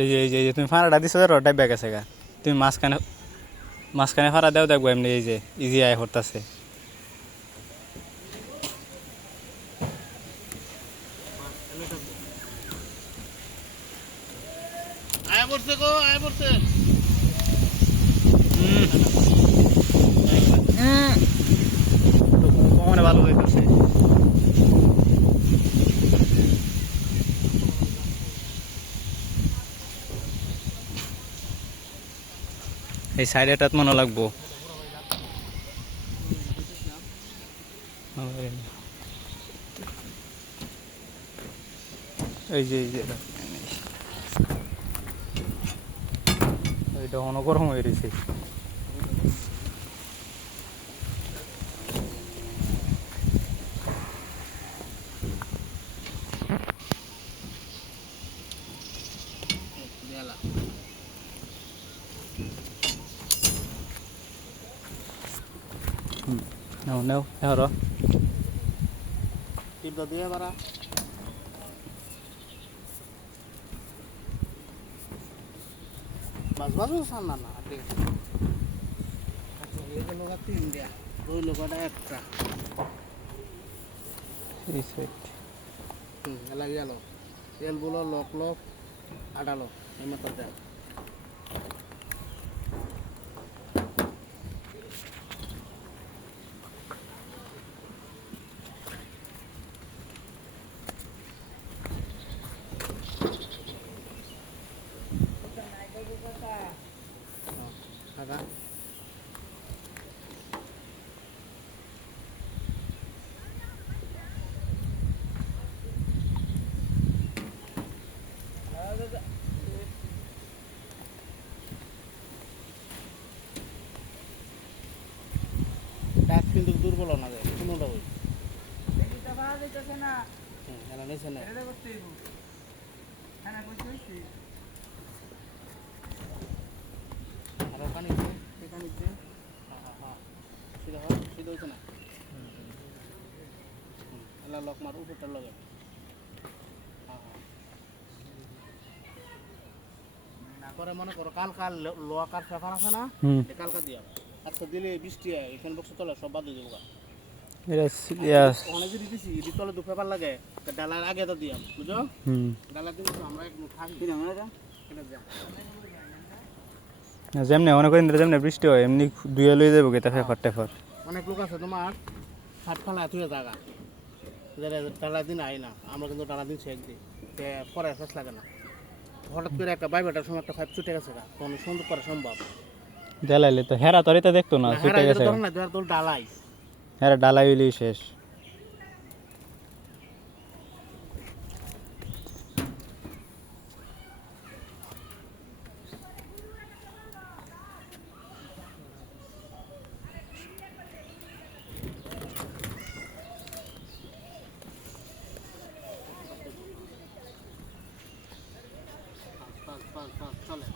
এই যে তুমি ফাঁড়াটা দিছো রডাই ব্যাগ আছে গা। তুমি মাঝখানে মাঝখানে ফাঁড়া দেও দেখব এমনি এই যে ইজি আয় হরতাছে। আয় পড়ছে গো, আয় পড়ছে। এই সাইডেটাত মনে লাগবো এই যে এই যে এটা। অনগরম হয়ে রয়েছে গেলা নাও নাও এহরো টিপটা দিয়ে বাড়া বাস বাসও সামনা না ঠিক আছে এগুলো গা তিন দেয়া ওই লোকটা একটা এই সাইড হুম এলা গেল তেলগুলো লক লক আটালো এই মতো দেয় কিন্তু দুর্বল না যায় কোনোটা হুম না। আর ওখানে গিয়ে এখানে গিয়ে হ্যাঁ হ্যাঁ সিধা সিধা হয়েছে না? হুম, এলা লক মার উপরটা লগে। হ্যাঁ পরে মনে করো কাল কাল লোয়া কার পেপার আছে না? কালকা দিয়া আজকে দিলে বৃষ্টি হয় এখানে বক্স তলে সব বাদ দিয়ে দেবো অনেক যদি দিছি তলে দু পেপার লাগে ডালার আগে তো দিয়াম বুঝো দিব আমরা এক মুখ দিলাম না এটা এটা যা যেমনি মনে করেন যেমনি বৃষ্টি হয় এমনি দুয়ে লয়ে যাব গেতা ফেফার টেফার। অনেক লোক আছে তোমার ষাট ফালা এত জায়গা যারা টালা দিন আই না আমরা কিন্তু টালা দিন শেখ দিই। পরে শেষ লাগে না। হঠাৎ করে একটা বাইবেটার সময় একটা ফাইভ ছুটে গেছে গা তখন সুন্দর করা সম্ভব। জ্বালাইলে তো হেরা তো এটা দেখতো না ছুটে গেছে। ডালাই। হেরা ডালাই হইলেই শেষ। বাস চলে